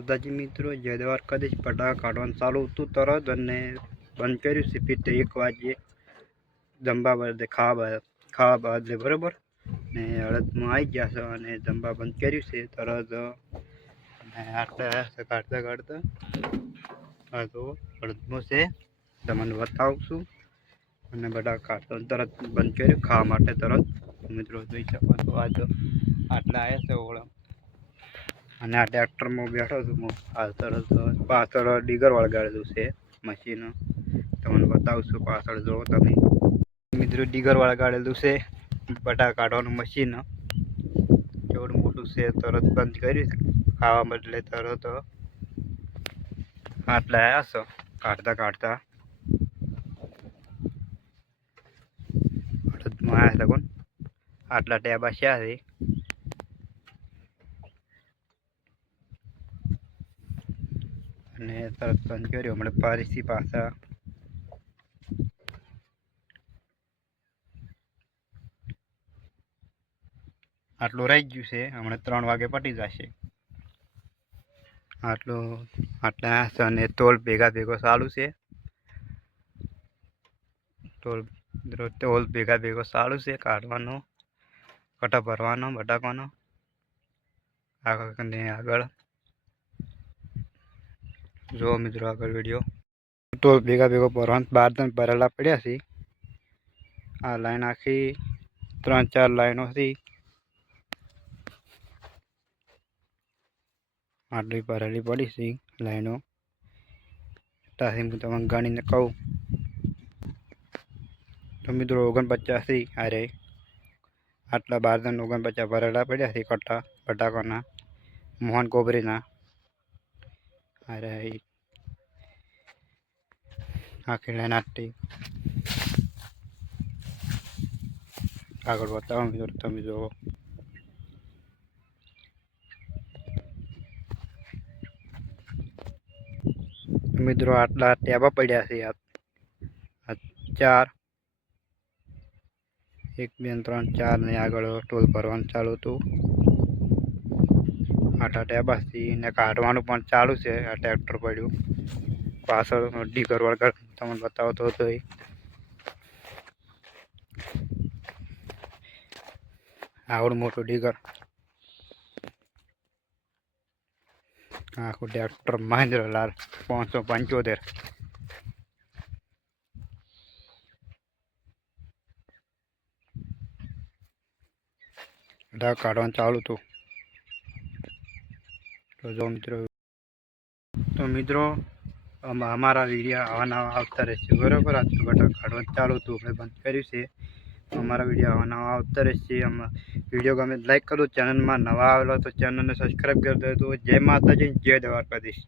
માતાજી મિત્રો, જય દ્વારકાધીશ. ફટાકા કાઢવાનું ચાલુ હતું તરત અને બંધ કર્યું છે. તે એક વાગ્યે જમવા બધે ખાવા ખાવા બાદ બરાબર? ને હળદમાં આવી ગયા છે અને જમવા બંધ કર્યું છે. તરત અને આટલા કાઢતા કાઢતા હા તો હળદમાં છે. તમને બતાવું છું. અને બધા કાઢતો તરત બંધ કર્યું. ખાવા માટે તરત મિત્રો જોઈ શકો છો. આ તો આટલા આવ્યા છે ઓળખ અને આ ટ્રેક્ટરમાં બેઠો છું, હું તરત પાછળ ડીગર વળગાડેલું છે મશીન. તમને બતાવશું પાછળ જુઓ તમે. મિત્રો ડીગર વળગાડેલું છે બટા કાઢવાનું મશીન. કેવડું મોટું છે, તરત બંધ કર્યું ખાવા બદલે તરત. આટલા આવ્યા છો, કાઢતા કાઢતા. આટલા ટેબા છે. અને તરત બંધ કર્યો હમણાં ફરીથી પાછા આટલું રહી ગયું છે હમણાં ત્રણ વાગે પટી જશે આટલું આટલા અને તોલ ભેગા ભેગો ચાલુ છે તોલ તોલ ભેગા ભેગો સારું છે કાઢવાનો કટા ભરવાનો બટાકાનો આગળ જો મિત્રો આગળ વીડિયો તો ભેગા ભેગો ભરવાનું બાર ત્રણ ભરેલા પડ્યા છે. આ લાઈન આખી ત્રણ ચાર લાઈનો હતી આટલી ભરેલી પડી છે લાઈનો ત્યાંથી હું તમને ગણીને કહું. તો મિત્રો ઓગણપચાસથી અરે આટલા બાર ત્રણ ઓગણપચાસ ભરેલા પડ્યા છે કટ્ટા બટાકાના, મોહન કોબરીના અરે આખી લાઈન નાટી આગળ બતાવો મિત્રો તમે જોવો મિત્રો આટલા ટેબા પડ્યા છે આ આ ચાર એક બે ત્રણ ચાર ને આગળ ટોલ ભરવાનું ચાલુ હતું આટા ટેબાસથી ને કાઢવાનું પણ ચાલુ છે. આ ટ્રેક્ટર પડ્યું. પાછળ ડીગર વળગર તમને બતાવતો હતો એ. આવડું મોટું ડીગર આખું ટ્રેક્ટર મહેન્દ્રલાલ પાંચસો પંચોતેર. કાઢવાનું ચાલુ હતું. તો જો મિત્રો, તો મિત્રો અમ- અમારા વિડીયા આવા નવા આવતા રહેશે, બરાબર? આ બધા કાઢવાનું ચાલુ હતું અમે બંધ કર્યું છે. અમારા વીડિયો આવા નવા આવતા રહેશે વીડિયો ગમે લાઈક કરો, ચેનલમાં નવા આવેલો તો ચેનલને સબસ્ક્રાઈબ કરી દેજો. જય માતાજી, જય દ્વારકાધીશ.